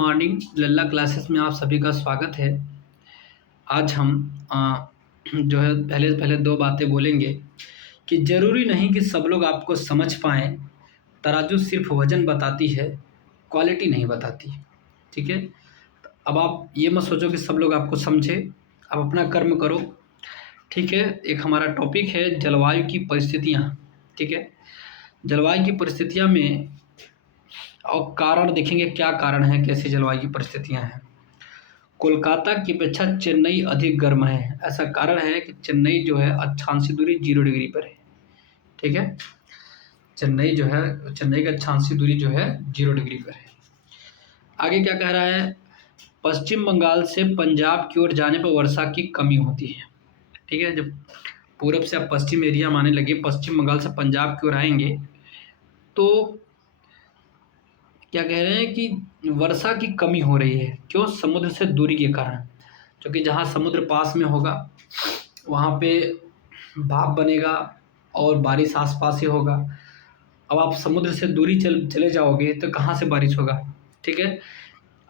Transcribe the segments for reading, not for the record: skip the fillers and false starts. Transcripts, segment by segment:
Morning लल्ला classes में आप सभी का स्वागत है। आज हम जो है पहले पहले दो बातें बोलेंगे कि ज़रूरी नहीं कि सब लोग आपको समझ पाएँ। तराजू सिर्फ वज़न बताती है, क्वालिटी नहीं बताती। ठीक है? अब आप ये मत सोचो कि सब लोग आपको समझे, आप अपना कर्म करो। ठीक है? एक हमारा टॉपिक है जलवायु की परिस्थितियाँ। ठीक है? जलवायु की परिस्थितियाँ में और कारण देखेंगे क्या कारण है, कैसी जलवायु की परिस्थितियाँ हैं। कोलकाता की अपेक्षा चेन्नई अधिक गर्म है। ऐसा कारण है कि चेन्नई जो है अक्षांशीय दूरी 0 डिग्री पर है। ठीक है? चेन्नई का अक्षांशीय दूरी जो है 0 डिग्री पर है। आगे क्या कह रहा है? पश्चिम बंगाल से पंजाब की ओर जाने पर वर्षा की कमी होती है। ठीक है? जब पूरब से आप पश्चिम एरिया माने लगे, पश्चिम बंगाल से पंजाब की ओर आएंगे तो क्या कह रहे हैं कि वर्षा की कमी हो रही है। क्यों? समुद्र से दूरी के कारण। क्योंकि जहाँ समुद्र पास में होगा वहाँ पे भाप बनेगा और बारिश आसपास ही होगा। अब आप समुद्र से दूरी चले जाओगे तो कहाँ से बारिश होगा। ठीक है?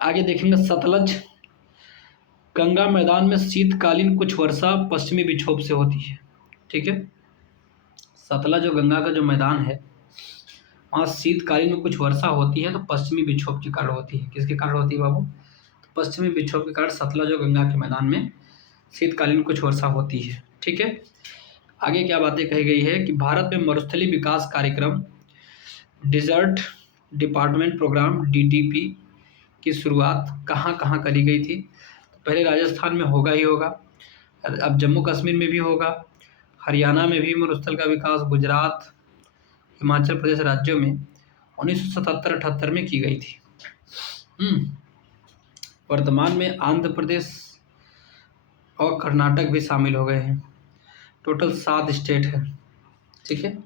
आगे देखेंगे सतलज गंगा मैदान में शीतकालीन कुछ वर्षा पश्चिमी विक्षोभ से होती है। ठीक है? सतलज और गंगा का जो मैदान है वहाँ शीतकालीन में कुछ वर्षा होती है तो पश्चिमी विक्षोभ के कारण होती है। किसके कारण होती है बाबू? तो पश्चिमी विक्षोभ के कारण सतलज और गंगा के मैदान में शीतकालीन कुछ वर्षा होती है। ठीक है? आगे क्या बातें कही गई है कि भारत में मरुस्थलीय विकास कार्यक्रम डिजर्ट डिपार्टमेंट प्रोग्राम डीडीपी की शुरुआत कहाँ कहाँ करी गई थी। तो पहले राजस्थान में होगा ही होगा, अब जम्मू कश्मीर में भी होगा, हरियाणा में भी मरुस्थल का विकास, गुजरात, हिमाचल प्रदेश राज्यों में 1977-78 में की गई थी। वर्तमान में आंध्र प्रदेश और कर्नाटक भी शामिल हो गए हैं। टोटल 7 स्टेट है। ठीक है?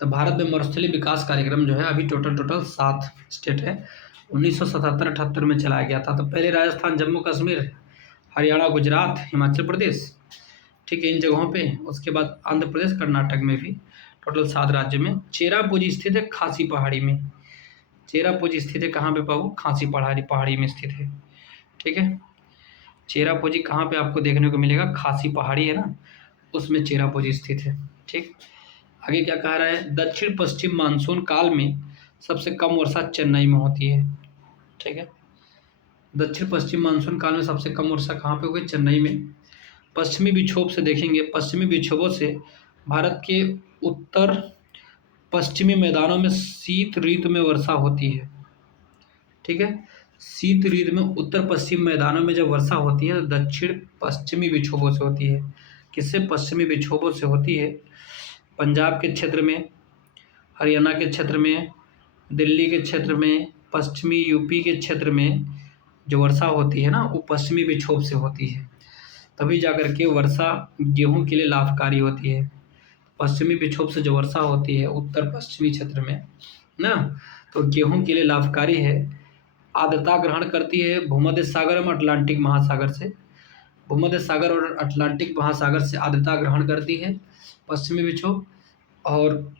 तो भारत में मरुस्थलीय विकास कार्यक्रम जो है अभी टोटल 7 स्टेट है। 1977-78 में चलाया गया था। तो पहले राजस्थान, जम्मू कश्मीर, हरियाणा, गुजरात, हिमाचल प्रदेश, ठीक है, इन जगहों पे। उसके बाद आंध्र प्रदेश, कर्नाटक में भी टोटल 7 राज्यों में। चेरापूंजी स्थित है खासी पहाड़ी में। चेरापूंजी स्थित है कहाँ पे बाबू? खासी पहाड़ी में स्थित है। ठीक है? चेरापूंजी कहाँ पे आपको देखने को मिलेगा? खासी पहाड़ी है ना, उसमें चेरापूंजी स्थित है। ठीक? आगे क्या कह रहा है? दक्षिण पश्चिम मानसून काल में सबसे कम वर्षा चेन्नई में होती है। ठीक है? दक्षिण पश्चिम मानसून काल में सबसे कम वर्षा कहाँ पे होगी? चेन्नई में। पश्चिमी विक्षोभ से देखेंगे, पश्चिमी विक्षोभों से भारत के उत्तर पश्चिमी मैदानों में शीत ऋतु में वर्षा होती है। ठीक है? शीत ऋतु में उत्तर पश्चिम मैदानों में जब वर्षा होती है तो दक्षिण पश्चिमी विक्षोभों से होती है। किससे? पश्चिमी विक्षोभों से होती है। पंजाब के क्षेत्र में, हरियाणा के क्षेत्र में, दिल्ली के क्षेत्र में, पश्चिमी यूपी के क्षेत्र में जो वर्षा होती है ना वो पश्चिमी विक्षोभ से होती है। तभी जाकर के वर्षा गेहूं के लिए लाभकारी होती है। पश्चिमी विक्षोभ से जो वर्षा होती है उत्तर पश्चिमी क्षेत्र में ना, तो गेहूं के लिए लाभकारी है। आर्द्रता ग्रहण करती है भूमध्य सागर और अटलांटिक महासागर से। भूमध्य सागर और अटलांटिक महासागर से आर्द्रता ग्रहण करती है पश्चिमी विक्षोभ। और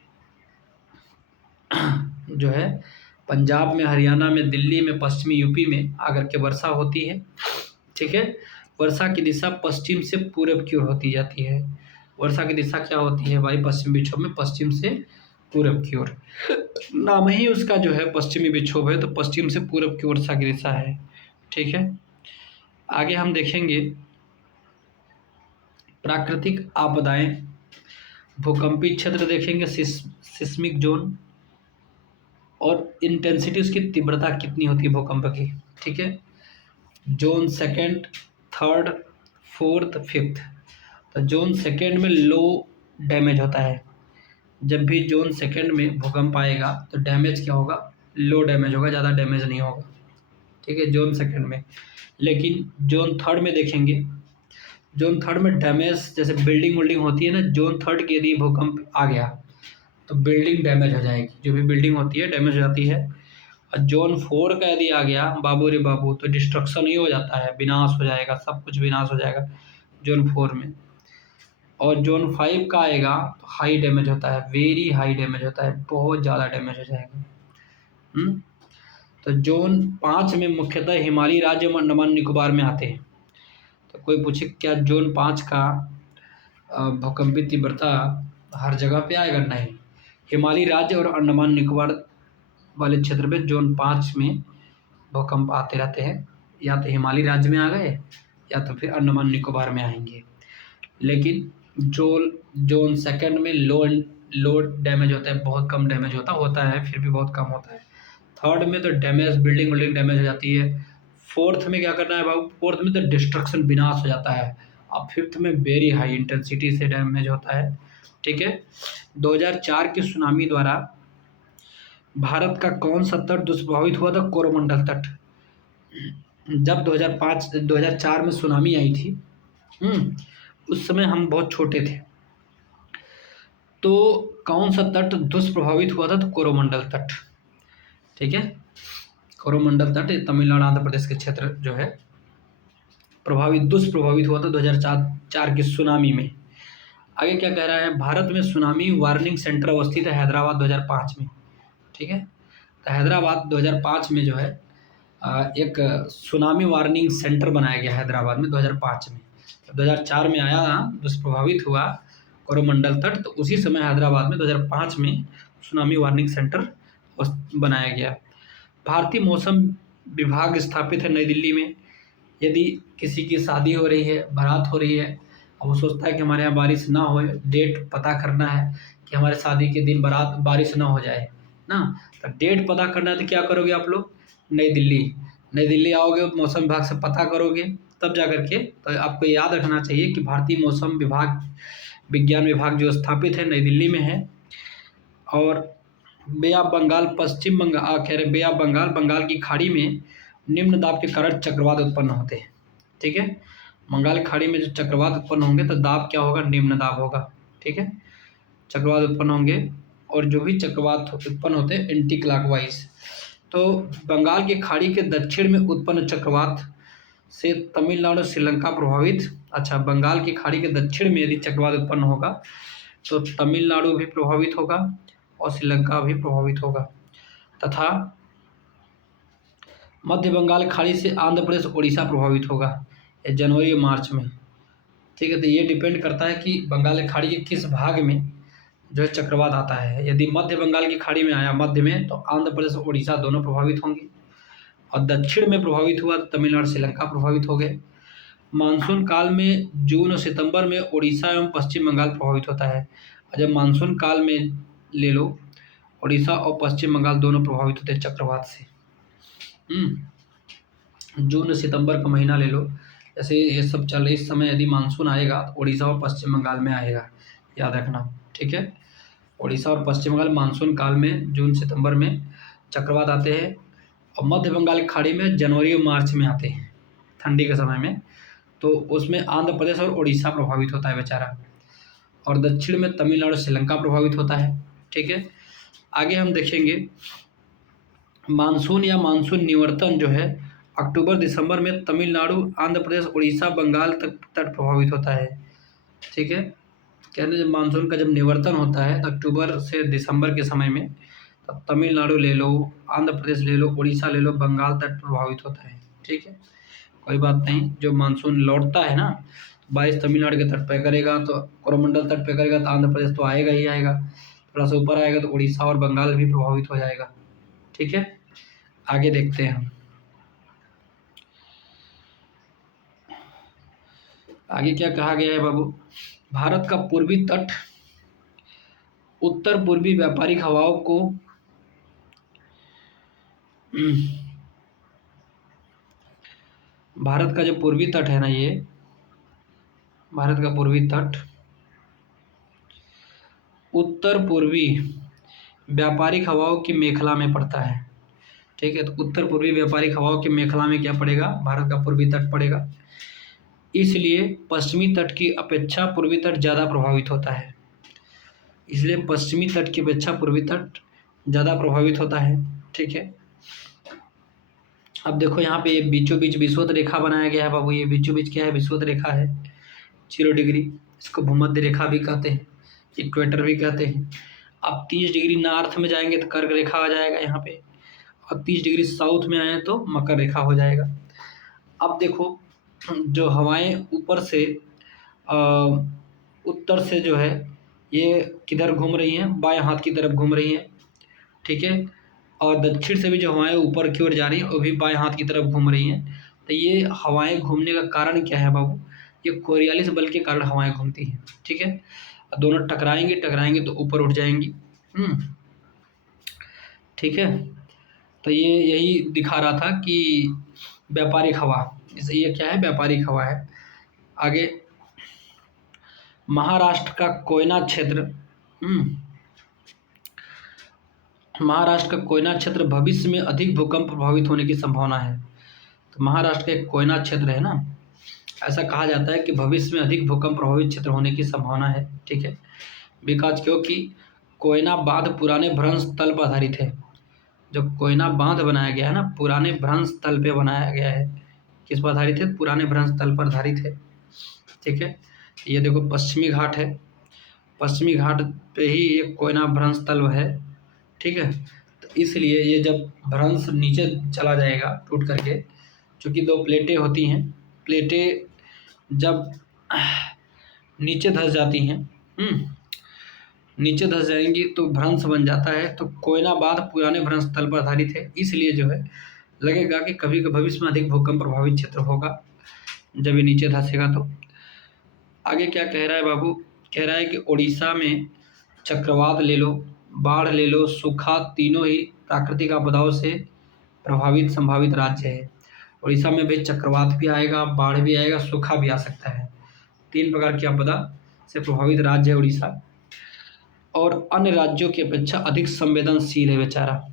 जो है पंजाब में, हरियाणा में, दिल्ली में, पश्चिमी यूपी में आकर के वर्षा होती है। ठीक है? वर्षा की दिशा पश्चिम से पूरब की ओर होती जाती है। वर्षा की दिशा क्या होती है भाई? पश्चिम विक्षोभ में पश्चिम से पूरब की ओर। नाम ही उसका जो है पश्चिमी विक्षोभ है, तो पश्चिम से पूरब की वर्षा की दिशा है। ठीक है? आगे हम देखेंगे प्राकृतिक आपदाएं, भूकंपीय क्षेत्र देखेंगे, सिस्मिक जोन और इंटेंसिटी, उसकी तीव्रता कितनी होती है भूकंप की। ठीक है? Zone second, third, fourth, fifth. तो जोन सेकंड में लो डैमेज होता है। जब भी जोन सेकंड में भूकंप आएगा तो डैमेज क्या होगा? लो डैमेज होगा, ज़्यादा डैमेज नहीं होगा। ठीक है? जोन सेकंड में। लेकिन जोन थर्ड में देखेंगे, जोन थर्ड में डैमेज, जैसे बिल्डिंग होती है ना, जोन थर्ड की यदि भूकंप आ गया तो बिल्डिंग डैमेज हो जाएगी। जो भी बिल्डिंग होती है डैमेज हो जाती है। और जोन 4 का यदि आ गया बाबू रे बाबू, तो डिस्ट्रक्शन ही हो जाता है, विनाश हो जाएगा, सब कुछ विनाश हो जाएगा जोन 4 में। और जोन 5 का आएगा तो हाई डैमेज होता है, वेरी हाई डैमेज होता है, बहुत ज़्यादा डैमेज हो जाएगा। तो जोन 5 में मुख्यतः हिमालयी राज्य और अंडमान निकोबार में आते हैं। तो कोई पूछे क्या जोन 5 का भूकंपीय तीव्रता हर जगह पे आएगा? नहीं, हिमालयी राज्य और अंडमान निकोबार वाले क्षेत्र में जोन 5 में भूकंप आते रहते हैं। या तो हिमालयी राज्य में आ गए या तो फिर अंडमान निकोबार में आएंगे। लेकिन जोन सेकंड में लो डैमेज होता है, बहुत कम डैमेज होता है, फिर भी बहुत कम होता है। थर्ड में तो बिल्डिंग डैमेज हो जाती है। फोर्थ में क्या करना है बाबू? फोर्थ में तो डिस्ट्रक्शन, विनाश हो जाता है। अब फिफ्थ में वेरी हाई इंटेंसिटी से डैमेज होता है। ठीक है। 2004 की सुनामी द्वारा भारत का कौन सा तट दुष्प्रभावित हुआ था? कोरोमंडल तट। जब 2004 में सुनामी आई थी, उस समय हम बहुत छोटे थे। तो कौन सा तट दुष्प्रभावित हुआ था? तो कोरोमंडल तट। ठीक है। कोरोमंडल तट तमिलनाडु आंध्र प्रदेश के क्षेत्र जो है दुष्प्रभावित हुआ था 2004 की सुनामी में। आगे क्या कह रहा है? भारत में सुनामी वार्निंग सेंटर अवस्थित है हैदराबाद 2005 में। ठीक है। तो हैदराबाद 2005 में जो है एक सुनामी वार्निंग सेंटर बनाया गया हैदराबाद में 2005 में। तो 2004 में आया, दुष्प्रभावित हुआ कोरोमंडल तट, तो उसी समय हैदराबाद में 2005 में सुनामी वार्निंग सेंटर बनाया गया। भारतीय मौसम विभाग स्थापित है नई दिल्ली में। यदि किसी की शादी हो रही है, बारात हो रही है, और वो सोचता है कि हमारे यहाँ बारिश ना हो, डेट पता करना है कि हमारे शादी के दिन बारिश ना हो जाए ना, तो डेट पता करना है तो क्या करोगे आप लोग? नई दिल्ली आओगे, मौसम विभाग से पता करोगे, तब जा करके। तो आपको याद रखना चाहिए कि भारतीय मौसम विज्ञान विभाग जो स्थापित है नई दिल्ली में है। और bay of Bengal bay of Bengal की खाड़ी में निम्न दाब के कारण चक्रवात उत्पन्न होते हैं। ठीक है। बंगाल की खाड़ी में जो चक्रवात उत्पन्न होंगे तो दाब क्या होगा? निम्न दाब होगा। ठीक है। चक्रवात उत्पन्न होंगे, और जो भी चक्रवात उत्पन्न होते हैं एंटी क्लॉकवाइज। तो बंगाल की खाड़ी के दक्षिण में उत्पन्न चक्रवात से तमिलनाडु श्रीलंका प्रभावित। अच्छा, बंगाल की खाड़ी के दक्षिण में यदि चक्रवात उत्पन्न होगा तो तमिलनाडु भी प्रभावित होगा और श्रीलंका भी प्रभावित होगा, तथा मध्य बंगाल खाड़ी से आंध्र प्रदेश उड़ीसा प्रभावित होगा जनवरी और मार्च में। ठीक है। तो ये डिपेंड करता है कि बंगाल की खाड़ी के किस भाग में जो है चक्रवात आता है। यदि मध्य बंगाल की खाड़ी में आया मध्य में, तो आंध्र प्रदेश और उड़ीसा दोनों प्रभावित होंगे, और दक्षिण में प्रभावित हुआ तो तमिलनाडु श्रीलंका प्रभावित हो गए। मानसून काल में जून और सितंबर में उड़ीसा एवं पश्चिम बंगाल प्रभावित होता है। और जब मानसून काल में ले लो, उड़ीसा और पश्चिम बंगाल दोनों प्रभावित होते हैं चक्रवात से। जून सितंबर का महीना ले लो, जैसे ये सब चल रही, इस समय यदि मानसून आएगा तो उड़ीसा और पश्चिम बंगाल में आएगा, याद रखना। ठीक है। उड़ीसा और पश्चिम बंगाल मानसून काल में जून सितंबर में चक्रवात आते हैं, और मध्य बंगाल की खाड़ी में जनवरी और मार्च में आते हैं, ठंडी के समय में। तो उसमें आंध्र प्रदेश और उड़ीसा प्रभावित होता है बेचारा, और दक्षिण में तमिलनाडु श्रीलंका प्रभावित होता है। ठीक है। आगे हम देखेंगे मानसून या मानसून निवर्तन जो है अक्टूबर दिसंबर में तमिलनाडु, आंध्र प्रदेश, उड़ीसा, बंगाल तक तट प्रभावित होता है। ठीक है। कहते हैं जब मानसून का जब निवर्तन होता है तो अक्टूबर से दिसंबर के समय में, तब तमिलनाडु ले लो, आंध्र प्रदेश ले लो, उड़ीसा ले लो, बंगाल तट प्रभावित होता है। ठीक है। कोई बात नहीं, जो मानसून लौटता है ना, बारिश तमिलनाडु के तट पे करेगा तो कोरोमंडल तट पे करेगा तो आंध्र प्रदेश तो आएगा ही आएगा, थोड़ा सा ऊपर आएगा तो उड़ीसा और बंगाल भी प्रभावित हो जाएगा। ठीक है। आगे देखते हैं हम आगे क्या कहा गया है बाबू। भारत का पूर्वी तट उत्तर पूर्वी व्यापारिक हवाओं को भारत का जो पूर्वी तट है ना, ये भारत का पूर्वी तट उत्तर पूर्वी व्यापारिक हवाओं की मेखला में पड़ता है। ठीक है। तो उत्तर पूर्वी व्यापारिक हवाओं की मेखला में क्या पड़ेगा? भारत का पूर्वी तट पड़ेगा। इसलिए पश्चिमी तट की अपेक्षा पूर्वी तट ज़्यादा प्रभावित होता है। इसलिए पश्चिमी तट की अपेक्षा पूर्वी तट ज़्यादा प्रभावित होता है। ठीक है। अब देखो यहाँ पे ये बीचों बीच विषुवत रेखा बनाया गया है बाबू। ये बीचों बीच क्या है? विषुवत रेखा है 0 डिग्री। इसको भूमध्य रेखा भी कहते हैं, इक्वेटर भी कहते हैं। अब 30 डिग्री नॉर्थ में जाएंगे तो कर्क रेखा आ जाएगा यहाँ पे, और 30 डिग्री साउथ में आए तो मकर रेखा हो जाएगा। अब देखो जो हवाएं ऊपर से उत्तर से जो है ये किधर घूम रही हैं, बाएं हाथ की तरफ घूम रही हैं, ठीक है। और दक्षिण से भी जो हवाएं ऊपर की ओर जा रही हैं वो भी बाएं हाथ की तरफ घूम रही हैं। तो ये हवाएं घूमने का कारण क्या है बाबू, ये कोरियालिस बल के कारण हवाएं घूमती हैं, ठीक है। दोनों टकराएंगे तो ऊपर उठ जाएंगी, ठीक है। तो ये यही दिखा रहा था कि व्यापारिक हवा, ये क्या है, व्यापारिक हवा है। आगे महाराष्ट्र का कोयना क्षेत्र, महाराष्ट्र का कोयना क्षेत्र भविष्य में अधिक भूकंप प्रभावित होने की संभावना है। तो महाराष्ट्र का एक कोयना क्षेत्र है ना, ऐसा कहा जाता है कि भविष्य में अधिक भूकंप प्रभावित क्षेत्र होने की संभावना है, ठीक है। बिकॉज क्योंकि कोयना बांध पुराने भ्रंश तल पर आधारित है। जो कोयना बांध बनाया गया है ना, पुराने भ्रंश तल पे बनाया गया है। किस पर आधारित है, पुराने भ्रंश तल पर आधारित है, ठीक है। ये देखो पश्चिमी घाट है, पश्चिमी घाट पे ही एक कोयना भ्रंश तल है, ठीक है। तो इसलिए ये जब भ्रंश नीचे चला जाएगा टूट करके, चूँकि दो प्लेटें होती हैं, प्लेटें जब नीचे धंस जाती हैं, नीचे धंस जाएंगी तो भ्रंश बन जाता है। तो कोयना बांध पुराने भ्रंश तल पर आधारित है, इसलिए जो है लगेगा कि कभी भविष्य में अधिक भूकंप प्रभावित क्षेत्र होगा जब ये नीचे धंसेगा। तो आगे क्या कह रहा है बाबू, कह रहा है कि उड़ीसा में चक्रवात ले लो, बाढ़ ले लो, सूखा, तीनों ही प्राकृतिक आपदाओं से प्रभावित संभावित राज्य है। उड़ीसा में भी चक्रवात भी आएगा, बाढ़ भी आएगा, सूखा भी आ सकता है। 3 प्रकार की आपदा से प्रभावित राज्य है उड़ीसा, और अन्य राज्यों की अपेक्षा अधिक संवेदनशील है बेचारा।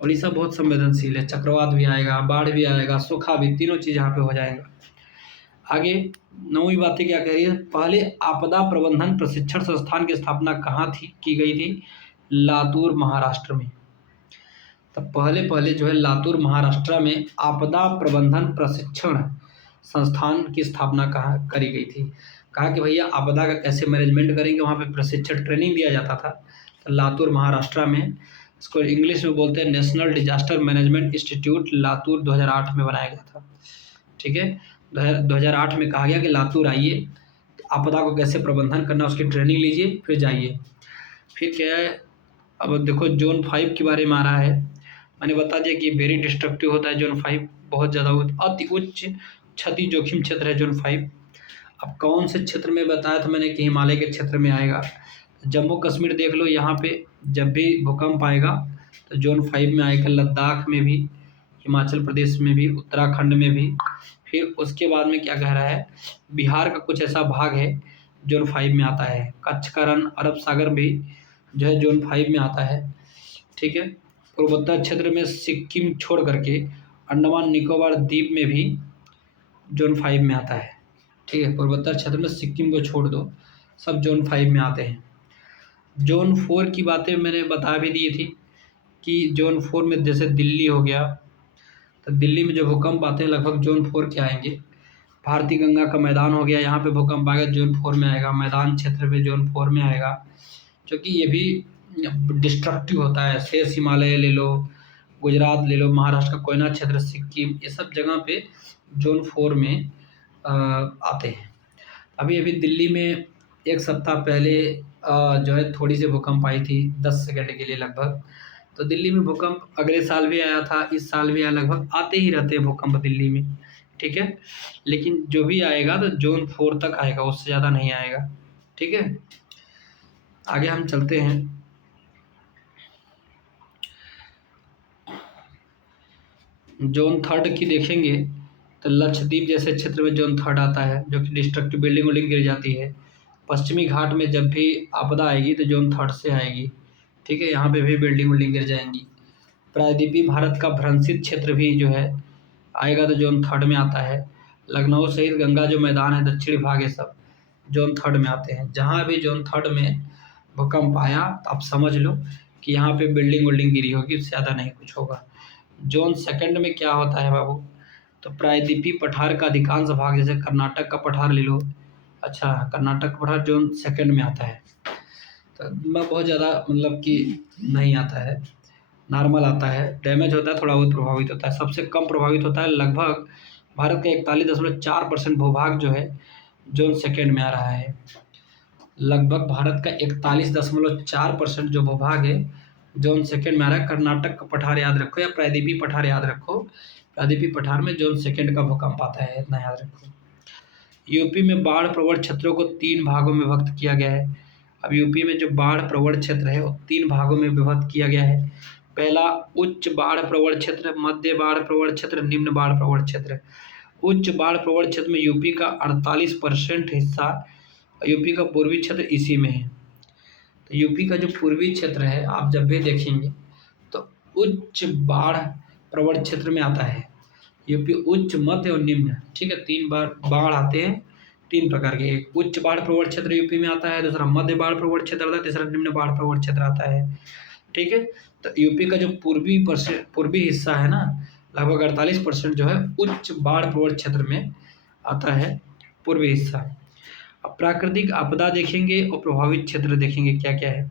उड़ीसा बहुत संवेदनशील है, चक्रवात भी आएगा, बाढ़ भी आएगा, सूखा भी, तीनों चीज़ यहाँ पे हो जाएगा। आगे 9वीं बातें क्या कह रही है, पहले आपदा प्रबंधन प्रशिक्षण संस्थान की स्थापना कहाँ की गई थी, लातूर महाराष्ट्र में। तो पहले जो है लातूर महाराष्ट्र में आपदा प्रबंधन प्रशिक्षण संस्थान की स्थापना कहाँ करी गई थी। कहा कि भैया आपदा का कैसे मैनेजमेंट करेंगे, वहाँ पे प्रशिक्षण ट्रेनिंग दिया जाता था। तो लातूर महाराष्ट्र में, इसको इंग्लिश में बोलते हैं national disaster management institute, Latur 2008 में बनाया गया था, ठीक है। 2008 में कहा गया कि लातूर आइए, आपदा को कैसे प्रबंधन करना उसकी ट्रेनिंग लीजिए, फिर जाइए। फिर क्या है, अब देखो जोन 5 के बारे में आ रहा है। मैंने बता दिया कि वेरी डिस्ट्रक्टिव होता है जोन 5, बहुत ज़्यादा अति उच्च क्षति जोखिम क्षेत्र है जोन 5। अब कौन से क्षेत्र में बताया था मैंने कि हिमालय के क्षेत्र में आएगा। जम्मू कश्मीर देख लो, यहाँ पे जब भी भूकंप आएगा तो जोन 5 में आएगा, लद्दाख में भी, हिमाचल प्रदेश में भी, उत्तराखंड में भी। फिर उसके बाद में क्या कह रहा है, बिहार का कुछ ऐसा भाग है जोन 5 में आता है, कच्छ का रण, अरब सागर भी जो है जोन 5 में आता है, ठीक है। पूर्वोत्तर क्षेत्र में सिक्किम छोड़ करके अंडमान निकोबार द्वीप में भी जोन 5 में आता है, ठीक है। पूर्वोत्तर क्षेत्र में सिक्किम को छोड़ दो, सब जोन 5 में आते हैं। जोन 4 की बातें मैंने बता भी दी थी कि जोन 4 में जैसे दिल्ली हो गया, तो दिल्ली में जो भूकंप आते हैं लगभग जोन 4 के आएंगे। भारतीय गंगा का मैदान हो गया, यहाँ पे भूकंप आएगा, जोन 4 में आएगा। मैदान क्षेत्र में जोन 4 में आएगा, क्योंकि ये भी डिस्ट्रक्टिव होता है। शेष हिमालय ले लो, गुजरात ले लो, महाराष्ट्र का कोयना क्षेत्र, सिक्किम, ये सब जगह पे जोन 4 में आते हैं। अभी दिल्ली में 1 सप्ताह पहले जो है थोड़ी सी भूकंप आई थी 10 सेकंड के लिए लगभग। तो दिल्ली में भूकंप अगले साल भी आया था, इस साल भी आया, लगभग आते ही रहते हैं भूकंप दिल्ली में, ठीक है। लेकिन जो भी आएगा तो जोन 4 तक आएगा, उससे ज़्यादा नहीं आएगा, ठीक है। आगे हम चलते हैं। जोन 3 की देखेंगे तो लक्षद्वीप जैसे क्षेत्र में जोन 3 आता है, जो कि डिस्ट्रक्टिव बिल्डिंग गिर जाती है। पश्चिमी घाट में जब भी आपदा आएगी तो जोन 3 से आएगी, ठीक है। यहाँ पे भी बिल्डिंग गिर जाएंगी। प्रायद्वीपीय भारत का भ्रंशित क्षेत्र भी जो है आएगा तो जोन 3 में आता है। लखनऊ सहित गंगा जो मैदान है, दक्षिणी भाग, ये सब जोन 3 में आते हैं। जहाँ भी जोन 3 में भूकंप आया तो आप समझ लो कि यहाँ पे बिल्डिंग गिरी होगी, उससे ज़्यादा नहीं कुछ होगा। जोन 2 में क्या होता है बाबू, तो प्रायद्वीपीय पठार का अधिकांश भाग, जैसे कर्नाटक का पठार ले लो, अच्छा कर्नाटक का पठार जोन 2 में आता है। तो बहुत ज़्यादा मतलब कि नहीं आता है। नॉर्मल आता है, डैमेज होता है, थोड़ा बहुत प्रभावित होता है। सबसे कम प्रभावित होता है लगभग भारत का 41.4% भूभाग जो है जोन सेकेंड में आ रहा है। लगभग भारत का 41.4% जो भूभाग है जोन सेकेंड में आ रहा है। कर्नाटक का पठार याद रखो या प्रायद्वीपीय पठार याद रखो। प्रायद्वीपीय पठार में जोन सेकेंड का भूकंप आता है, इतना याद रखो। यूपी में बाढ़ प्रवण क्षेत्रों को 3 भागों में विभक्त किया गया है। अब यूपी में जो बाढ़ प्रवण क्षेत्र है वो 3 भागों में विभक्त किया गया है। पहला उच्च बाढ़ प्रवण क्षेत्र, मध्य बाढ़ प्रवण क्षेत्र, निम्न बाढ़ प्रवण क्षेत्र। उच्च बाढ़ प्रवण क्षेत्र में यूपी का 48% हिस्सा, यूपी का पूर्वी क्षेत्र इसी में है। तो यूपी का जो पूर्वी क्षेत्र है आप जब भी देखेंगे तो उच्च बाढ़ प्रवण क्षेत्र में आता है। यूपी उच्च, मध्य और निम्न, ठीक है, 3 बार बाढ़ आते हैं, 3 प्रकार के। एक उच्च बाढ़ प्रवण क्षेत्र यूपी में आता है, दूसरा मध्य बाढ़ प्रवण क्षेत्र आता है, तीसरा निम्न बाढ़ प्रवण क्षेत्र आता है, ठीक है। तो यूपी का जो पूर्वी हिस्सा है ना, लगभग 48% जो है उच्च बाढ़ प्रवण क्षेत्र में आता है, पूर्वी हिस्सा। अब प्राकृतिक आपदा देखेंगे और प्रभावित क्षेत्र देखेंगे क्या क्या है।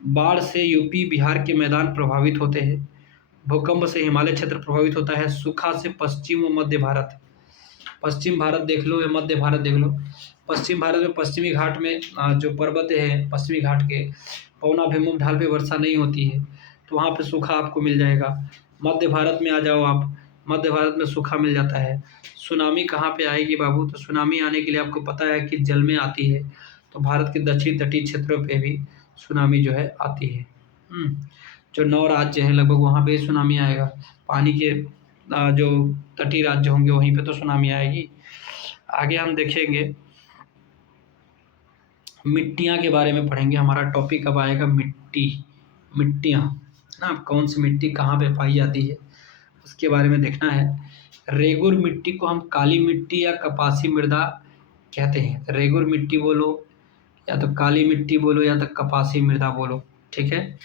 बाढ़ से यूपी बिहार के मैदान प्रभावित होते हैं। भूकंप से हिमालय क्षेत्र प्रभावित होता है। सूखा से पश्चिम व मध्य भारत, पश्चिम भारत देख लो या मध्य भारत देख लो। पश्चिम भारत में पश्चिमी घाट में जो पर्वत है पश्चिमी घाट के, पवनाभिमुख ढाल पे वर्षा नहीं होती है, तो वहाँ पे सूखा आपको मिल जाएगा। मध्य भारत में आ जाओ आप, मध्य भारत में सूखा मिल जाता है। सुनामी कहाँ पे आएगी बाबू? तो सुनामी आने के लिए आपको पता है कि जल में आती है, तो भारत के दक्षिण तटीय क्षेत्रों पे भी सुनामी जो है आती है। जो 9 राज्य हैं लगभग वहाँ पे सुनामी आएगा। पानी के जो तटीय राज्य होंगे वहीं पे तो सुनामी आएगी। आगे हम देखेंगे मिट्टियाँ के बारे में पढ़ेंगे। हमारा टॉपिक अब आएगा मिट्टियाँ ना, कौन सी मिट्टी कहाँ पे पाई जाती है उसके बारे में देखना है। रेगुर मिट्टी को हम काली मिट्टी या कपासी मृदा कहते हैं। रेगुर मिट्टी बोलो या तो काली मिट्टी बोलो या तो कपासी मृदा बोलो, ठीक है।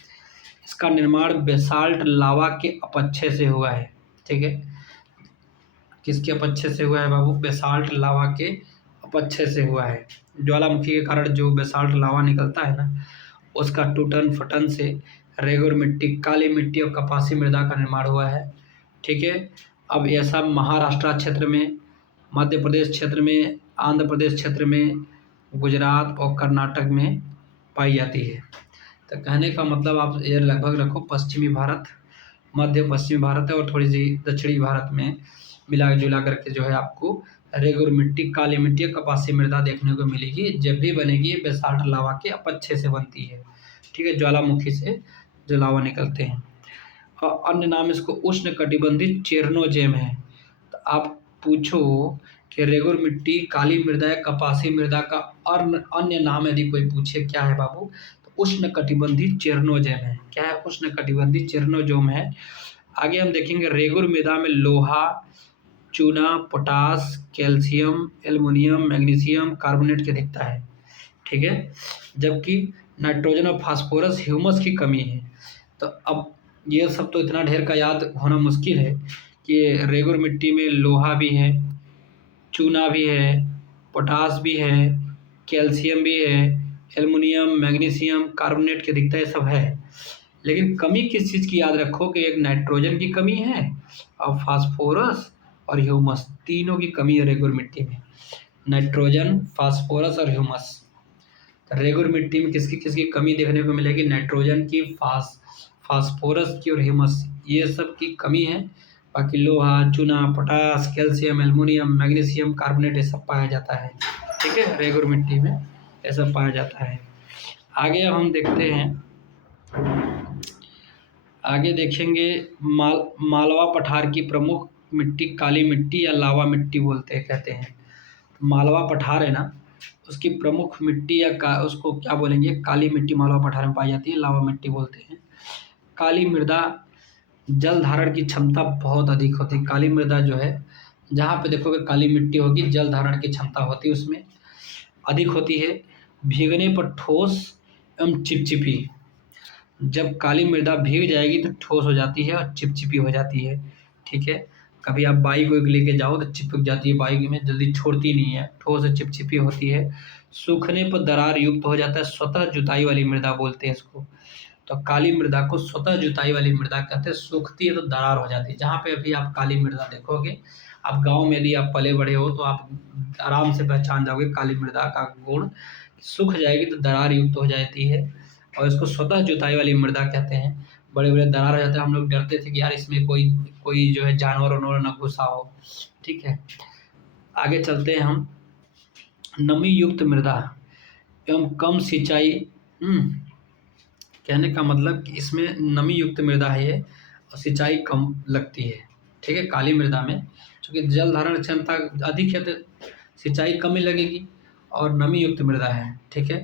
इसका निर्माण बेसाल्ट लावा के अपक्षय से हुआ है, ठीक है। किसके अपक्षय से हुआ है बाबू? बेसाल्ट लावा के अपक्षय से हुआ है। ज्वालामुखी के कारण जो बेसाल्ट लावा निकलता है ना, उसका टूटन फटन से रेगुर मिट्टी, काली मिट्टी और कपासी मृदा का निर्माण हुआ है, ठीक है। अब ऐसा महाराष्ट्र क्षेत्र में, मध्य प्रदेश क्षेत्र में, आंध्र प्रदेश क्षेत्र में, गुजरात और कर्नाटक में पाई जाती है। तो कहने का मतलब आप ये लगभग रखो पश्चिमी भारत, मध्य पश्चिमी भारत है और थोड़ी सी दक्षिणी भारत में मिला जुला करके जो है आपको रेगुर मिट्टी, काली मिट्टी और कपासी मृदा देखने को मिलेगी। जब भी बनेगी बेसाल्ट लावा के अपक्षय से बनती है, ठीक है, ज्वालामुखी से जो लावा निकलते हैं। और अन्य नाम इसको उष्ण कटिबंधीय चेरनोजेम है। तो आप पूछो कि रेगुर मिट्टी, काली मृदा या कपासी मृदा का अन्य नाम यदि कोई पूछे क्या है बाबू, तो उष्ण कटिबंधीय चेरनोजेम है। क्या है? उष्ण कटिबंधीय चेरनोजेम है। आगे हम देखेंगे रेगुर मृदा में लोहा, चूना, potash, calcium, aluminium, magnesium carbonate की अधिकता है, ठीक है, जबकि नाइट्रोजन और फास्फोरस, ह्यूमस की कमी है। तो अब ये सब तो इतना ढेर का याद होना मुश्किल है कि रेगुर मिट्टी में लोहा भी है, चूना भी है, पोटास भी है, कैल्शियम भी है, एल्युमिनियम, मैग्नीशियम कार्बोनेट की अधिकता, ये सब है। लेकिन कमी किस चीज़ की याद रखो कि एक नाइट्रोजन की कमी है और फास्फोरस और ह्यूमस, तीनों की कमी है रेगुर मिट्टी में। नाइट्रोजन, फास्फोरस और ह्यूमस। तो रेगुर मिट्टी में किसकी किसकी कमी देखने को मिलेगी? नाइट्रोजन की, फास्फोरस की और ह्यूमस, ये सब की कमी है। बाकी लोहा, चूना, potash, calcium, aluminium, magnesium carbonate ये सब पाया जाता है, ठीक है, रेगुर मिट्टी में ये सब पाया जाता है। आगे हम देखते हैं, आगे देखेंगे मालवा पठार की प्रमुख मिट्टी काली मिट्टी या लावा मिट्टी बोलते हैं, कहते हैं। मालवा पठार है ना, उसकी प्रमुख मिट्टी या उसको क्या बोलेंगे? काली मिट्टी मालवा पठार में पाई जाती है, लावा मिट्टी बोलते हैं। काली मृदा जल धारण की क्षमता बहुत अधिक होती है। काली मृदा जो है, जहाँ पे देखोगे काली मिट्टी होगी, जल धारण की क्षमता होती है उसमें अधिक होती है। भीगने पर ठोस एवं चिपचिपी, जब काली मृदा भीग जाएगी तो ठोस हो जाती है और चिपचिपी हो जाती है, ठीक है। कभी आप बाइक वाइक लेके जाओ तो चिपक जाती है, बाइक में जल्दी छोड़ती नहीं है, ठोस और चिपचिपी होती है। सूखने पर दरार युक्त हो जाता है, स्वतः जुताई वाली मृदा बोलते हैं इसको। तो काली मृदा को स्वतः जुताई वाली मृदा कहते हैं। सूखती है तो दरार हो जाती है। जहाँ पे अभी आप काली मृदा देखोगे, आप गाँव में यदि आप पले बड़े हो तो आप आराम से पहचान जाओगे काली मृदा का गुण। सूख जाएगी तो दरार युक्त हो जाती है और इसको स्वतः जुताई वाली मृदा कहते हैं। बड़े बड़े दरार हो जाते हैं। हम लोग डरते थे कि यार इसमें कोई कोई जो है जानवर वानवर न घुसा हो। ठीक है, आगे चलते हैं हम। नमी युक्त मृदा एवं कम सिंचाई। कहने का मतलब कि इसमें नमी युक्त मृदा है ये और सिंचाई कम लगती है। ठीक है, काली मृदा में चूँकि जल धारण क्षमता अधिक है तो सिंचाई कम ही लगेगी और नमी युक्त मृदा है। ठीक है,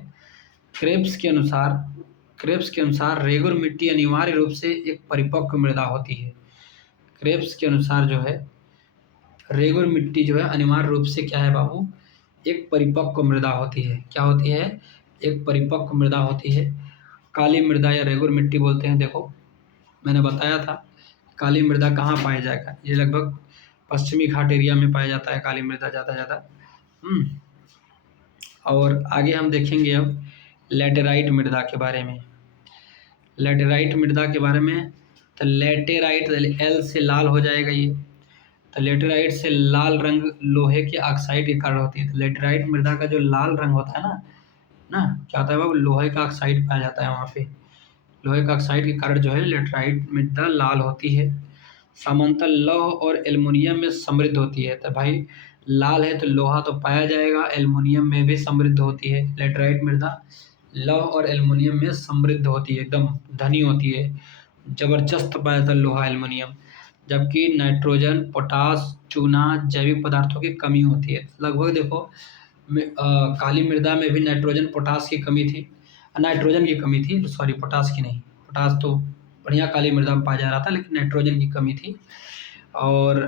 क्रेब्स के अनुसार रेगुर मिट्टी अनिवार्य रूप से एक परिपक्व मृदा होती है। क्रेब्स के अनुसार जो है रेगुर मिट्टी जो है अनिवार्य रूप से क्या है बाबू, एक परिपक्व मृदा होती है। क्या होती है? एक परिपक्व मृदा होती है। काली मृदा या रेगुर मिट्टी बोलते हैं। देखो मैंने बताया था काली मृदा कहाँ पाया जाएगा, ये लगभग पश्चिमी घाट एरिया में पाया जाता है काली मृदा ज़्यादा। और आगे हम देखेंगे अब लैटेराइट मृदा के बारे में। लैटेराइट मृदा के बारे में तो लैटेराइट एल से लाल हो जाएगा ये। तो लैटेराइट से लाल रंग लोहे के ऑक्साइड के कारण होती है। तो लैटेराइट मृदा का जो लाल रंग होता है ना क्या होता है बाबू, लोहे का ऑक्साइड पाया जाता है वहाँ पे। लोहे का ऑक्साइड के कारण जो है लैटेराइट मृदा लाल होती है। सामान्यतः लौह और एल्युमिनियम में समृद्ध होती है। तो भाई लाल है तो लोहा तो पाया जाएगा, एल्युमिनियम में भी समृद्ध होती है। लैटेराइट मृदा लौह और एल्युमिनियम में समृद्ध होती है, एकदम धनी होती है, जबरदस्त पाया जाता है लोहा एल्युमिनियम। जबकि नाइट्रोजन, पोटास, चूना जैविक पदार्थों की कमी होती है। लगभग देखो काली मृदा में भी नाइट्रोजन पोटास की कमी थी, नाइट्रोजन की कमी थी, सॉरी पोटास की नहीं। पोटास तो बढ़िया काली मृदा में पाया जा रहा था, लेकिन नाइट्रोजन की कमी थी। और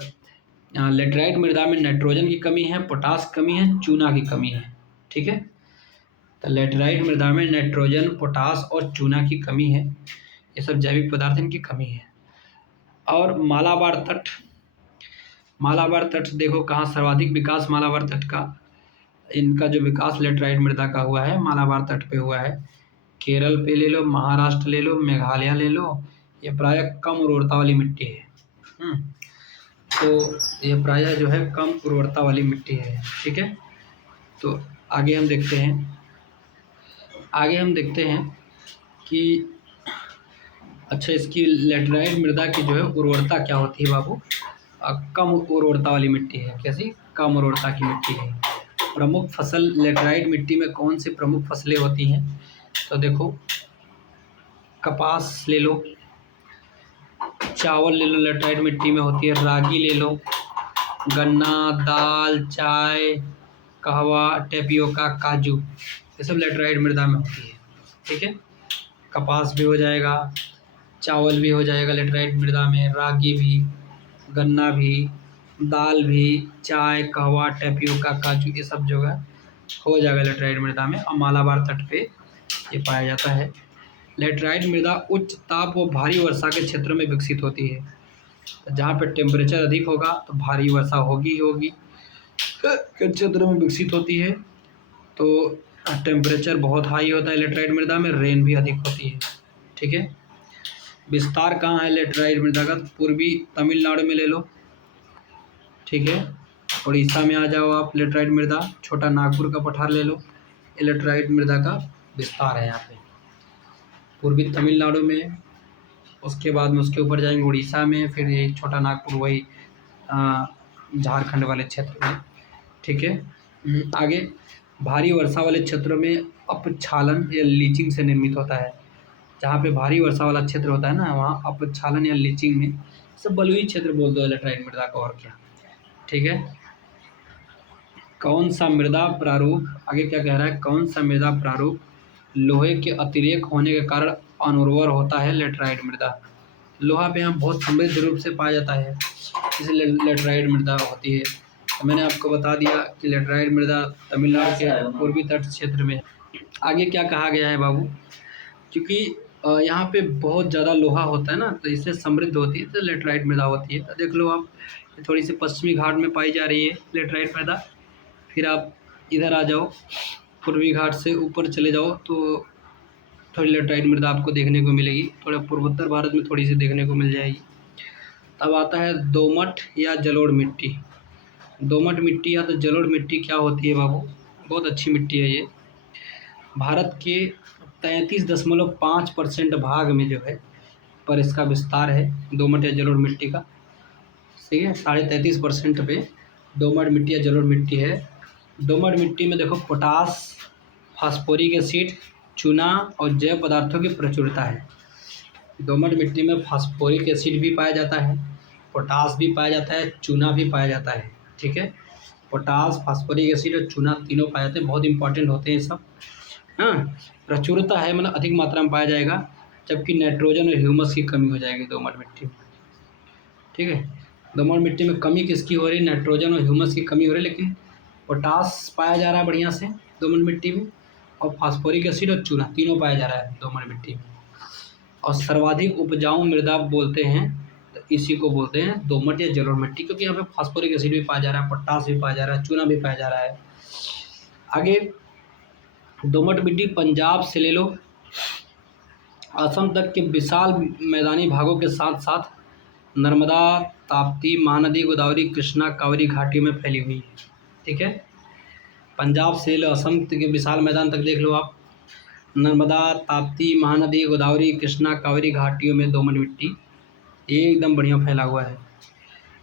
लैटेराइट मृदा में नाइट्रोजन की कमी है, पोटास कमी है, चूना की कमी है। ठीक है, तो लैटेराइट मृदा में नाइट्रोजन, पोटास और चूना की कमी है। ये सब जैविक पदार्थ इनकी कमी है। और मालाबार तट देखो कहाँ सर्वाधिक विकास मालाबार तट का, इनका जो विकास लैटेराइट मृदा का हुआ है मालाबार तट पे हुआ है। केरल पे ले लो, महाराष्ट्र ले लो, मेघालय ले लो, ये प्रायः कम उर्वरता वाली मिट्टी है। तो ये प्रायः जो है कम उर्वरता वाली मिट्टी है। ठीक है, तो आगे हम देखते हैं कि अच्छा इसकी लैटेराइट मृदा की जो है उर्वरता क्या होती है बाबू, कम उर्वरता वाली मिट्टी है। कैसी? कम उर्वरता की मिट्टी है। प्रमुख फसल लैटेराइट मिट्टी में कौन सी प्रमुख फसलें होती हैं? तो देखो कपास ले लो, चावल ले लो, लैटेराइट मिट्टी में होती है। रागी ले लो, गन्ना, दाल, चाय, कहवा, टेपियोका, काजू, ये सब लैटेराइट मृदा में होती है। ठीक है, कपास भी हो जाएगा, चावल भी हो जाएगा लैटेराइट मृदा में, रागी भी, गन्ना भी, दाल भी, चाय, कहवा, टेपियोका, काजू, ये सब जो है हो जाएगा लैटेराइट मृदा में। और मालाबार तट पे ये पाया जाता है। लैटेराइट मृदा उच्च ताप व भारी वर्षा के क्षेत्रों में विकसित होती है। तो जहाँ पे टेम्परेचर अधिक होगा तो भारी वर्षा होगी ही होगी, के क्षेत्रों में विकसित होती है। तो टेम्परेचर बहुत हाई होता है लैटेराइट मृदा में, रेन भी अधिक होती है। ठीक है, विस्तार कहाँ है लैटेराइट मृदा का? पूर्वी तमिलनाडु में ले लो। ठीक है, उड़ीसा में आ जाओ आप, लैटेराइट मृदा, छोटा नागपुर का पठार ले लो, ये लैटेराइट मृदा का विस्तार है यहाँ पे। पूर्वी तमिलनाडु में, उसके बाद में उसके ऊपर जाएंगे उड़ीसा में, फिर ये छोटा नागपुर वही झारखंड वाले क्षेत्र में। ठीक है, आगे भारी वर्षा वाले क्षेत्रों में अपक्षालन या लीचिंग से निर्मित होता है। जहाँ पे भारी वर्षा वाला क्षेत्र होता है ना, वहाँ अपक्षालन या लीचिंग में, सब बलुई क्षेत्र बोल दो लैटेराइट मृदा को, और क्या। ठीक है, कौन सा मृदा प्रारूप, आगे क्या कह रहा है, कौन सा मृदा प्रारूप लोहे के अतिरेक होने के कारण अनुर्वर होता है? लैटेराइट मृदा। लोहा पे यहाँ बहुत समृद्ध रूप से पाया जाता है, इसलिए लैटेराइट मृदा होती है। तो मैंने आपको बता दिया कि लैटेराइट मृदा तमिलनाडु के पूर्वी तट क्षेत्र में। आगे क्या कहा गया है बाबू, क्योंकि यहाँ पे बहुत ज़्यादा लोहा होता है ना, तो इससे समृद्ध होती है, तो लैटेराइट मृदा होती है। तो देख लो आप, थोड़ी सी पश्चिमी घाट में पाई जा रही है लैटेराइट मृदा। फिर आप इधर आ जाओ, पूर्वी घाट से ऊपर चले जाओ तो थोड़ी लेटराइट मृदा आपको देखने को मिलेगी, थोड़ा पूर्वोत्तर भारत में थोड़ी सी देखने को मिल जाएगी। तब आता है दोमट या जलोढ़ मिट्टी। दोमट मिट्टी या तो जलोढ़ मिट्टी क्या होती है बाबू? बहुत अच्छी मिट्टी है ये। भारत के 33.5% भाग में जो है पर इसका विस्तार है दोमट या जलोढ़ मिट्टी का। ठीक है, 33.5% पे दोमट मिट्टी या जलोढ़ मिट्टी है। दोमट मिट्टी में देखो पोटास, फास्फोरिक एसिड, चूना और जैव पदार्थों की प्रचुरता है। दोमट मिट्टी में फास्फोरिक एसिड भी पाया जाता है, पोटास भी पाया जाता है, चूना भी पाया जाता है। ठीक है, पोटास, फास्फोरिक एसिड और चूना तीनों पाए जाते हैं, बहुत इंपॉर्टेंट होते हैं सब। हाँ, प्रचुरता है मतलब अधिक मात्रा में पाया जाएगा, जबकि नाइट्रोजन और ह्यूमस की कमी हो जाएगी दोमट मिट्टी में। ठीक है, दोमट मिट्टी में कमी किसकी हो रही? नाइट्रोजन और ह्यूमस की कमी हो रही है, लेकिन पोटास पाया जा रहा है बढ़िया से दोमट मिट्टी में, और फास्फोरिक एसिड और चूना तीनों पाया जा रहा है दोमट मिट्टी में। और सर्वाधिक उपजाऊ मृदा बोलते हैं तो इसी को बोलते हैं दोमट या जलोढ़ मिट्टी, क्योंकि यहाँ पे फास्फोरिक एसिड भी पाया जा रहा है, पोटास भी पाया जा रहा है, चूना भी पाया जा रहा है। आगे दोमट मिट्टी पंजाब से ले लो, असम तक के विशाल मैदानी भागों के साथ साथ नर्मदा, ताप्ती, महानदी, गोदावरी, कृष्णा, कावेरी घाटियों में फैली हुई है। ठीक है, पंजाब से ले लो असम के विशाल मैदान तक देख लो आप, नर्मदा, ताप्ती, महानदी, गोदावरी, कृष्णा, कावेरी घाटियों में दोमट मिट्टी एकदम बढ़िया फैला हुआ है।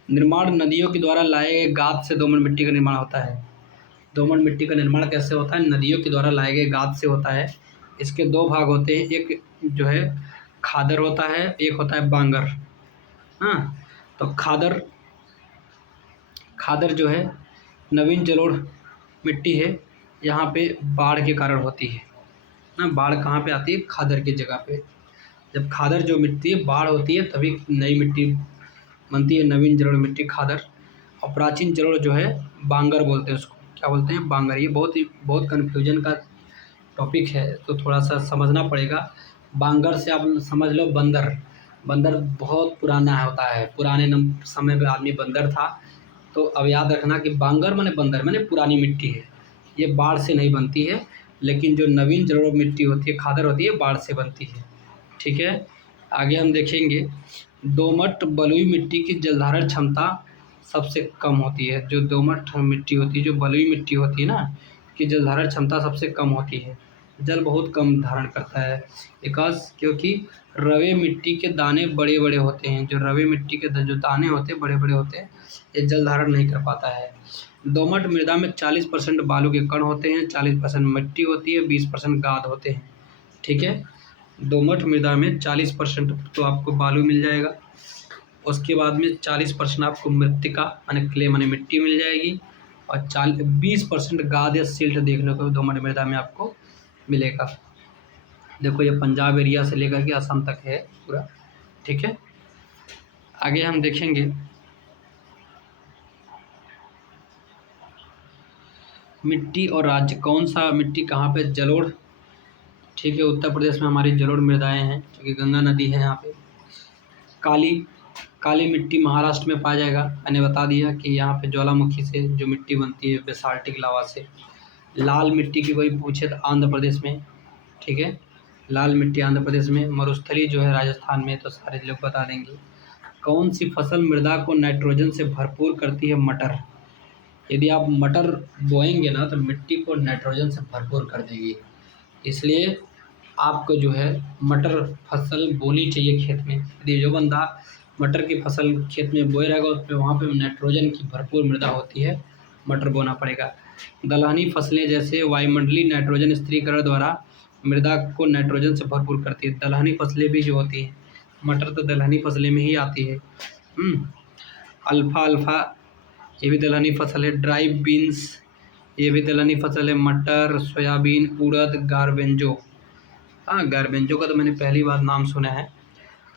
निर्माण नदियों के द्वारा लाए गए गाद से दोमट मिट्टी का निर्माण होता है। दोमट मिट्टी का निर्माण कैसे होता है? नदियों के द्वारा लाए गए गाद से होता है। इसके दो भाग होते हैं, एक जो है खादर होता है, एक होता है बांगर। हाँ, तो खादर जो है नवीन जलोढ़ मिट्टी है, यहाँ पे बाढ़ के कारण होती है ना। बाढ़ कहाँ पे आती है? खादर की जगह पे। जब खादर जो मिट्टी है बाढ़ होती है तभी नई मिट्टी बनती है, नवीन जलोढ़ मिट्टी खादर। और प्राचीन जलोढ़ जो है बांगर बोलते हैं उसको। क्या बोलते हैं? बांगर। ये बहुत कन्फ्यूजन का टॉपिक है, तो थोड़ा सा समझना पड़ेगा। बांगर से आप समझ लो बंदर। बंदर बहुत पुराना होता है, पुराने समय में आदमी बंदर था। तो अब याद रखना कि बांगर माने बंदर माने पुरानी मिट्टी है, ये बाढ़ से नहीं बनती है। लेकिन जो नवीन जलोढ़ मिट्टी होती है, खादर होती है, बाढ़ से बनती है। ठीक है, आगे हम देखेंगे दोमट बलुई मिट्टी की जलधारण क्षमता सबसे कम होती है। जो दोमट मिट्टी होती है, जो बलुई मिट्टी होती है ना, कि जलधारण क्षमता सबसे कम होती है, जल बहुत कम धारण करता है। क्योंकि रवे मिट्टी के दाने बड़े बड़े होते हैं। जो रवे मिट्टी के जो दाने होते हैं बड़े बड़े होते हैं, ये जल धारण नहीं कर पाता है। दोमट मृदा में 40% बालू के कण होते हैं, 40% मिट्टी होती है, 20% गाद होते हैं। ठीक है, दोमट मृदा में 40% तो आपको बालू मिल जाएगा, उसके बाद में 40% आपको मृत्तिका माने क्ले माने मिट्टी मिल जाएगी, और 20% गाद या सिल्ट देखने को दोमट मृदा में आपको मिलेगा। देखो ये पंजाब एरिया से लेकर के असम तक है पूरा। ठीक है, आगे हम देखेंगे मिट्टी और राज्य। कौन सा मिट्टी कहाँ पे? जलोढ़। ठीक है, उत्तर प्रदेश में हमारी जलोढ़ मृदाएँ हैं, क्योंकि गंगा नदी है यहाँ पे। काली मिट्टी महाराष्ट्र में पाया जाएगा। मैंने बता दिया कि यहाँ पे ज्वालामुखी से जो मिट्टी बनती है बेसाल्टिक लावा से। लाल मिट्टी की कोई पूछे तो आंध्र प्रदेश में। ठीक है, लाल मिट्टी आंध्र प्रदेश में। मरुस्थली जो है राजस्थान में, तो सारे लोग बता देंगे। कौन सी फसल मृदा को नाइट्रोजन से भरपूर करती है? मटर। यदि आप मटर बोएंगे ना तो मिट्टी को नाइट्रोजन से भरपूर कर देगी, इसलिए आपको जो है मटर फसल बोनी चाहिए खेत में। यदि जो बंदा मटर की फसल खेत में बोए रहेगा उस पर वहाँ पे नाइट्रोजन की भरपूर मृदा होती है, मटर बोना पड़ेगा। दलहनी फसलें जैसे वायुमंडलीय नाइट्रोजन स्थिरीकरण द्वारा मृदा को नाइट्रोजन से भरपूर करती है। दलहनी फसलें भी जो होती हैं, मटर तो दलहनी फसलें में ही आती है। अल्फा ये भी दलहनी फसल है। ड्राई बीन्स ये भी दलहनी फसल है। मटर, सोयाबीन, उड़द, गारबेंजो। हाँ, गारबेंजो का तो मैंने पहली बार नाम सुना है।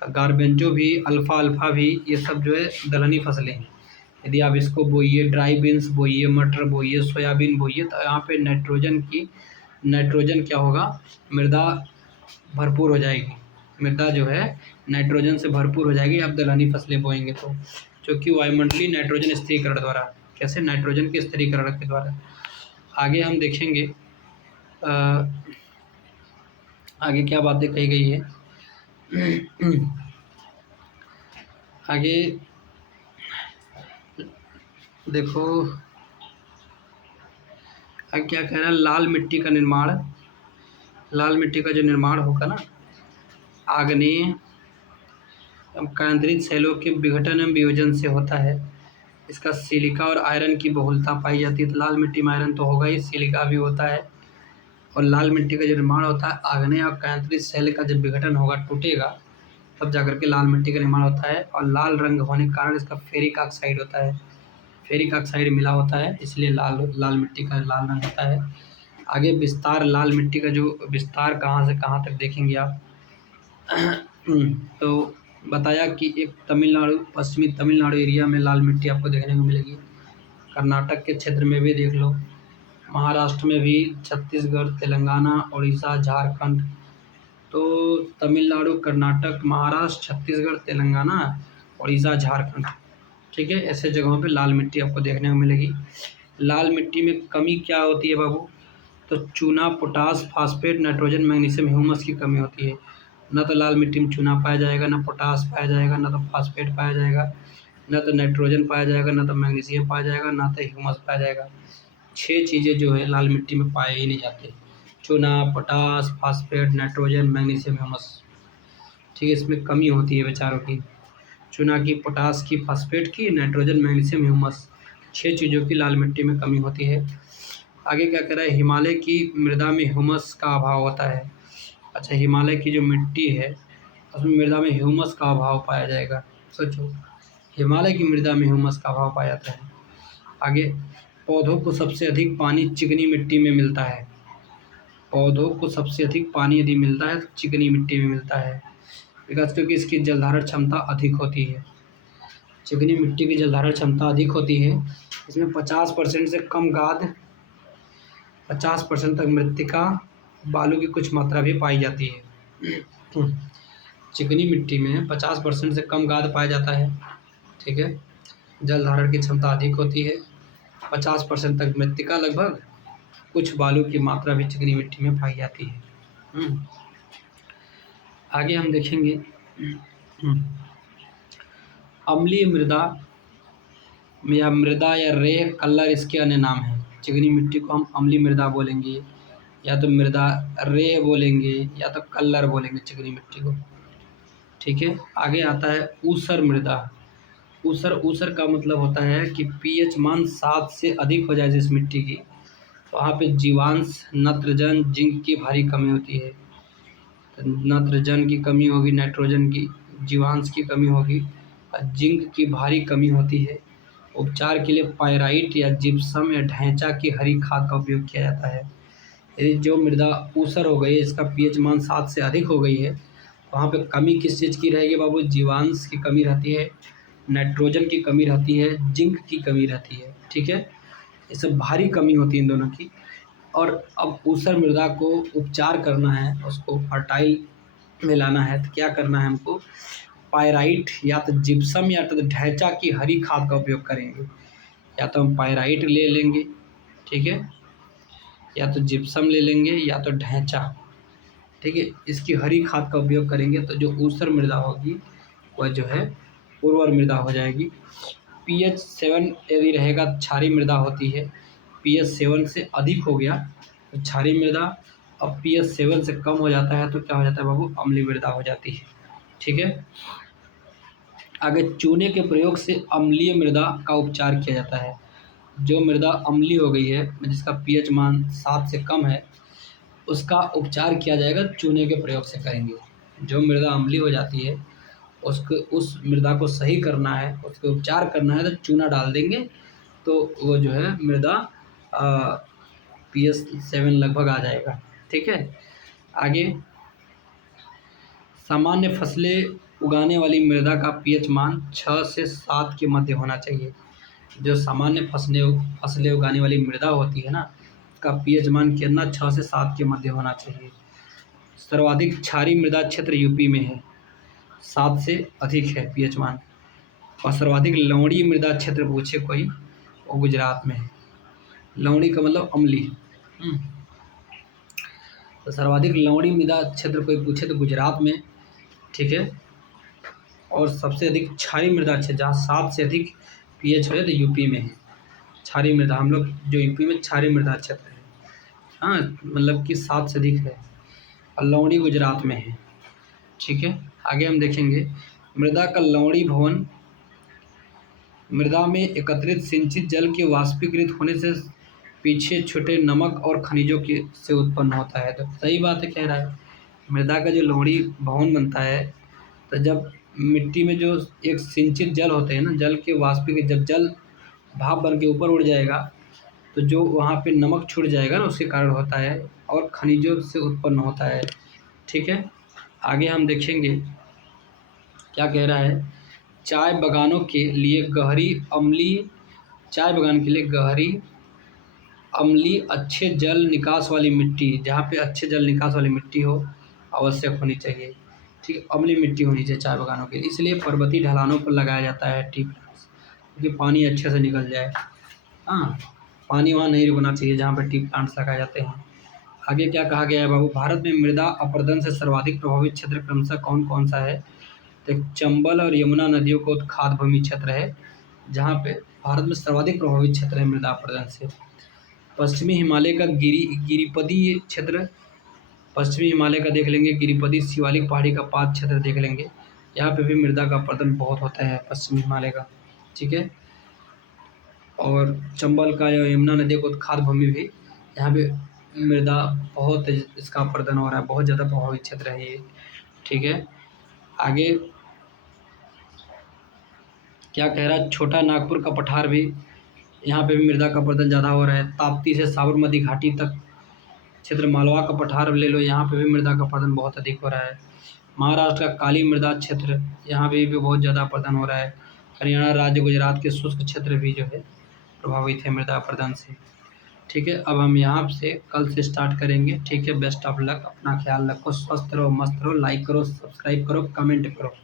गारबेंजो भी, अल्फ़ा भी, ये सब जो है दलहनी फसलें हैं। यदि आप इसको बोइए, ड्राई बीन्स बोइए, मटर बोइए, सोयाबीन बोइए, तो यहाँ पे नाइट्रोजन क्या होगा? मृदा भरपूर हो जाएगी। मृदा जो है नाइट्रोजन से भरपूर हो जाएगी आप दलहनी फसलें बोएंगे तो, जो कि वायुमंडलीय नाइट्रोजन स्थिरीकरण द्वारा। कैसे? नाइट्रोजन के स्थिरीकरण के द्वारा। आगे हम देखेंगे आगे क्या बातें कही गई है। आगे देखो, आगे क्या कह रहा है, लाल मिट्टी का निर्माण, लाल मिट्टी का जो निर्माण होगा ना, आग्नेय केंद्रित शैलों के विघटन एवं वियोजन से होता है। इसका सिलिका और आयरन की बहुलता पाई जाती है। तो लाल मिट्टी में आयरन तो होगा ही, सिलिका भी होता है। और लाल मिट्टी का जो निर्माण होता है, आग्नेय और केंद्रित शैल का जब विघटन होगा, टूटेगा, तब जाकर के लाल मिट्टी का निर्माण होता है। और लाल रंग होने के कारण इसका फेरिक ऑक्साइड होता है, फेरिक ऑक्साइड मिला होता है, इसलिए लाल लाल मिट्टी का लाल रंग होता है। आगे विस्तार, लाल मिट्टी का जो विस्तार कहाँ से कहाँ तक देखेंगे आप। तो बताया कि एक तमिलनाडु, पश्चिमी तमिलनाडु एरिया में लाल मिट्टी आपको देखने को मिलेगी। कर्नाटक के क्षेत्र में भी देख लो, महाराष्ट्र में भी, छत्तीसगढ़, तेलंगाना, उड़ीसा, झारखंड। तो तमिलनाडु, कर्नाटक, महाराष्ट्र, छत्तीसगढ़, तेलंगाना, उड़ीसा, झारखंड, ठीक है, ऐसे जगहों पे लाल मिट्टी आपको देखने को मिलेगी। लाल मिट्टी में कमी क्या होती है बाबू, तो चूना, potash, phosphate, nitrogen, magnesium, humus की कमी होती है। न तो लाल मिट्टी में चूना पाया जाएगा, न पोटास पाया जाएगा, न तो फास्फेट पाया जाएगा, न तो नाइट्रोजन पाया जाएगा, न तो मैग्नीशियम पाया जाएगा, न तो ह्यूमस पाया जाएगा। 6 चीज़ें जो है लाल मिट्टी में पाए ही नहीं जाते, चूना, potash, phosphate, nitrogen, magnesium, humus, ठीक है, इसमें कमी होती है बेचारों की, चूना की, पोटास की, फास्फेट की, नाइट्रोजन, मैग्नीशियम, ह्यूमस, 6 चीज़ों की लाल मिट्टी में कमी होती है। आगे क्या कह रहा है, हिमालय की मृदा में ह्यूमस का अभाव होता है। अच्छा, हिमालय की जो मिट्टी है उसमें मृदा में ह्यूमस का अभाव पाया जाएगा। सोचो, हिमालय की मृदा में ह्यूमस का अभाव पाया जाता है। आगे, पौधों को सबसे अधिक पानी चिकनी मिट्टी में मिलता है। पौधों को सबसे अधिक पानी यदि मिलता है तो चिकनी मिट्टी में मिलता है, बिकॉज क्योंकि इसकी जलधारण क्षमता अधिक होती है। चिकनी मिट्टी की जलधारण क्षमता अधिक होती है, इसमें 50% से कम गाद, 50% तक मृत्तिका, बालू की कुछ मात्रा भी पाई जाती है। चिकनी मिट्टी में 50% से कम गाद पाया जाता है, ठीक है, जल धारण की क्षमता अधिक होती है, 50% तक मृत्तिका लगभग, कुछ बालू की मात्रा भी चिकनी मिट्टी में पाई जाती है। आगे हम देखेंगे, अम्लीय मृदा या मृदा या रेह कल्लर इसके अन्य नाम है। चिकनी मिट्टी को हम अम्लीय मृदा बोलेंगे, या तो मृदा रेह बोलेंगे, या तो कल्लर बोलेंगे चिकनी मिट्टी को, ठीक है। आगे आता है ऊसर मृदा। ऊसर, ऊसर का मतलब होता है कि पीएच मान 7 से अधिक हो जाए जिस मिट्टी की, तो वहाँ पे जीवांश, नत्रजन, जिंक की भारी कमी होती है। तो नत्रजन की कमी होगी, नाइट्रोजन की, जीवांश की कमी होगी, और जिंक की भारी कमी होती है। उपचार के लिए पायराइट या जिप्सम या ढैंचा की हरी खाद का उपयोग किया जाता है। यदि जो मृदा ऊसर हो गई है, इसका पीएच मान 7 से अधिक हो गई है, वहाँ पे कमी किस चीज़ की रहेगी बाबू, जीवांश की कमी रहती है, नाइट्रोजन की कमी रहती है, जिंक की कमी रहती है, ठीक है, ये सब भारी कमी होती है इन दोनों की। और अब ऊसर मृदा को उपचार करना है, उसको फर्टाइल में लाना है, तो क्या करना है हमको, पायराइट या तो जिप्सम या तो ढैंचा की हरी खाद का उपयोग करेंगे। या तो हम पायराइट ले लेंगे, ठीक है, या तो जिप्सम ले लेंगे, या तो ढैंचा, ठीक है, इसकी हरी खाद का उपयोग करेंगे, तो जो ऊसर मृदा होगी वह जो है उर्वर मृदा हो जाएगी। पीएच 7 यदि रहेगा, क्षारीय मृदा होती है। पीएच 7 से अधिक हो गया तो क्षारीय मृदा, और पीएच 7 से कम हो जाता है तो क्या हो जाता है बाबू, अम्लीय मृदा हो जाती है, ठीक है। आगे, चूने के प्रयोग से अम्लीय मृदा का उपचार किया जाता है। जो मृदा अम्लीय हो गई है, जिसका पीएच मान 7 से कम है, उसका उपचार किया जाएगा, चूने के प्रयोग से करेंगे। जो मृदा अम्लीय हो जाती है, उस मृदा को सही करना है, उसको उपचार करना है, तो चूना डाल देंगे, तो वो जो है मृदा पीएच 7 लगभग आ जाएगा, ठीक है। आगे, सामान्य फसलें उगाने वाली मृदा का पीएच मान 6 से 7 के मध्य होना चाहिए। जो सामान्य फसलें उगाने वाली मृदा होती है ना, उसका पीएच मान कितना, 6 से 7 के मध्य होना चाहिए। सर्वाधिक क्षारीय मृदा क्षेत्र यूपी में है, 7 से अधिक है पीएच मान। और सर्वाधिक लवणीय मृदा क्षेत्र पूछे कोई, वो गुजरात में है। लवणी का मतलब अम्लीय। तो सर्वाधिक लवणीय मृदा क्षेत्र कोई पूछे तो गुजरात में, ठीक है। और सबसे अधिक क्षारीय मृदा क्षेत्र जहाँ 7 से अधिक पीएच है तो यूपी में है। क्षारीय मृदा हम लोग जो यूपी में क्षारीय मृदा क्षेत्र है, हाँ, मतलब कि 7 से अधिक है। और लवणीय गुजरात में है, ठीक है। आगे हम देखेंगे मृदा का लवणीय भवन। मृदा में एकत्रित सिंचित जल के वाष्पीकृत होने से पीछे छूटे नमक और खनिजों के से उत्पन्न होता है। तो सही बात है, कह रहा है मृदा का जो लवणीय भवन बनता है, तो जब मिट्टी में जो एक सिंचित जल होते हैं ना, जल के वाष्पीकृत, जब जल भाप बन के ऊपर उड़ जाएगा तो जो वहाँ पे नमक छूट जाएगा ना, उसके कारण होता है, और खनिजों से उत्पन्न होता है, ठीक है। आगे हम देखेंगे क्या कह रहा है। चाय बागान के लिए गहरी अम्लीय अच्छे जल निकास वाली मिट्टी, जहाँ पे अच्छे जल निकास वाली मिट्टी हो, आवश्यक होनी चाहिए, ठीक है। अम्लीय मिट्टी होनी चाहिए चाय बागानों के लिए, इसलिए पर्वतीय ढलानों पर लगाया जाता है टी प्लांट्स, क्योंकि पानी अच्छे से निकल जाए। हाँ, पानी वहाँ नहीं रुकना चाहिए जहाँ पर टी प्लांट्स लगाए जाते हैं। आगे क्या कहा गया है बाबू, भारत में मृदा अपरदन से सर्वाधिक प्रभावित क्षेत्र क्रमशः कौन कौन सा है। तो चंबल और यमुना नदियों को उत्खाद भूमि क्षेत्र है, जहाँ पे भारत में सर्वाधिक प्रभावित क्षेत्र है मृदा अपरदन से। पश्चिमी हिमालय का गिरिपदी क्षेत्र, पश्चिमी हिमालय का देख लेंगे, गिरिपदी शिवालिक पहाड़ी का पाद क्षेत्र देख लेंगे, यहाँ पे भी मृदा का अपरदन बहुत होता है पश्चिमी हिमालय का, ठीक है। और चंबल का या यमुना नदी को उत्खाद भूमि भी, यहाँ पे मृदा बहुत इसका अपरदन हो रहा है, बहुत ज़्यादा प्रभावित क्षेत्र है ये, ठीक है। आगे क्या कह रहा है, छोटा नागपुर का पठार भी, यहाँ पे भी मृदा का अपरदन ज़्यादा हो रहा है। ताप्ती से साबरमती घाटी तक क्षेत्र, मालवा का पठार ले लो, यहाँ पे भी मृदा का अपरदन बहुत अधिक हो रहा है। महाराष्ट्र का काली मृदा क्षेत्र, यहाँ पे भी बहुत ज़्यादा अपरदन हो रहा है। हरियाणा राज्य, गुजरात के शुष्क क्षेत्र भी जो है प्रभावित है मृदा अपरदन से, ठीक है। अब हम यहाँ से कल से स्टार्ट करेंगे, ठीक है। बेस्ट ऑफ लक, अपना ख्याल रखो, स्वस्थ रहो, मस्त रहो, लाइक करो, सब्सक्राइब करो, कमेंट करो।